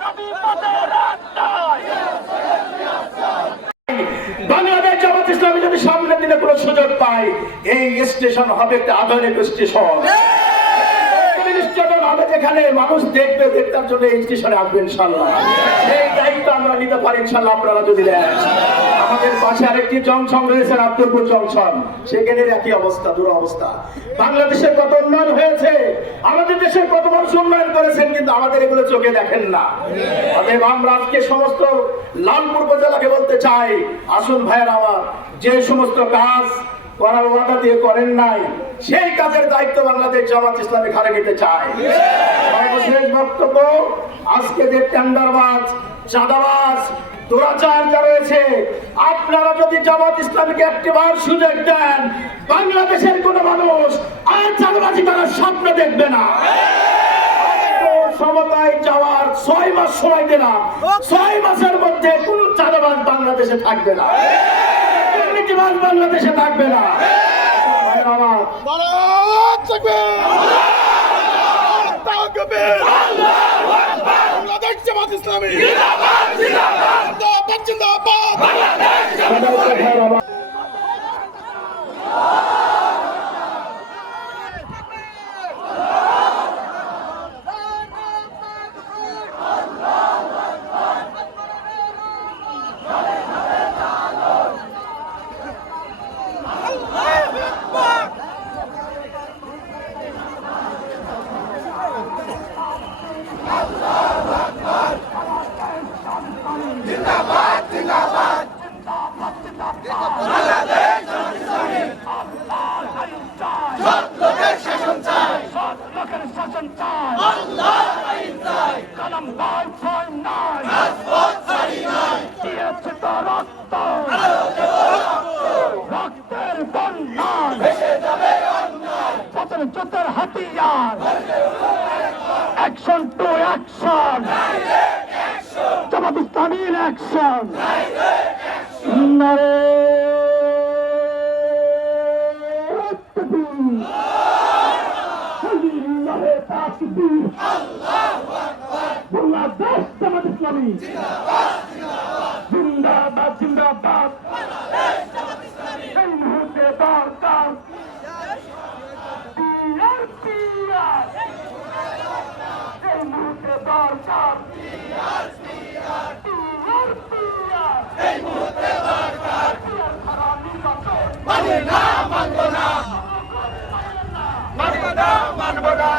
নবীপথের রাস্তায় বাংলাদেশ জামাত ইসলামী যদি সামনের দিনে কোনো সুযোগ পায় এই স্টেশন হবে একটা আধুনিক স্টেশন। স্টেশন যেখানে মানুষ দেখবে দেখতার জন্য এই স্টেশনে আসবে ইনশাল্লাহ। এই দায়িত্ব আমরা নিতে পারি ইনশাল্লাহ আপনারা যদি দেন আমাদের পাশে আরেকটি জংশন রয়েছে আব্দুলপুর জংশন। সেখানে একই অবস্থা দুরবস্থা। বাংলাদেশের কত উন্নয়ন হয়েছে? দেশের কত মানুষ উন্নয়ন করেছেন, কিন্তু আমাদের এগুলো চোখে দেখেন না। অতএব আমরা আজকে সমস্ত লালপুর উপজেলাকে বলতে চাই, আসুন ভাইয়ের আমার, যে সমস্ত কাজ করার ওয়াদা দিয়ে করেন নাই, সেই কাজের দায়িত্ব বাংলাদেশ জামাত ইসলামী ঘাড়ে নিতে চায়। সর্বশেষ বক্তব্য, আজকে যে টেন্ডারবাজ, চাঁদাবাজ, দুরাচার রয়েছে, আপনারা যদি জামাত ইসলামীকে একটিবার সুযোগ দেন, বাংলাদেশের কোন মানুষ আর চাঁদাবাজি করার স্বপ্ন দেখবে না। সমতায় যাওয়ার ছয় মাস সময় দিলাম ছয় মাসের মধ্যে কোন চাঁদাবাজ বাংলাদেশে থাকবে না। দুর্নীতিবাজ বাংলাদেশে থাকবে না। বাংলাদেশ জামাত ইসলামী জিন্দাবাদ জিন্দাবাদ জিন্দাবাদ ভাইরা আমার, সৎ লোকের শাসন চাই কালাম ভাই ছয় নাই দিয়েছে তো রক্ত রক্তের বন্যায় পতন চোতের হাতিয়ার অ্যাকশন টু অ্যাকশন ইসলামীর অ্যাকশন নারে বাংলাদেশ জামাত ইসলামী জিন্দাবাদ জিন্দাবাদ এই মুহূর্তে দরকার এই মুহূর্তে দরকার মানব না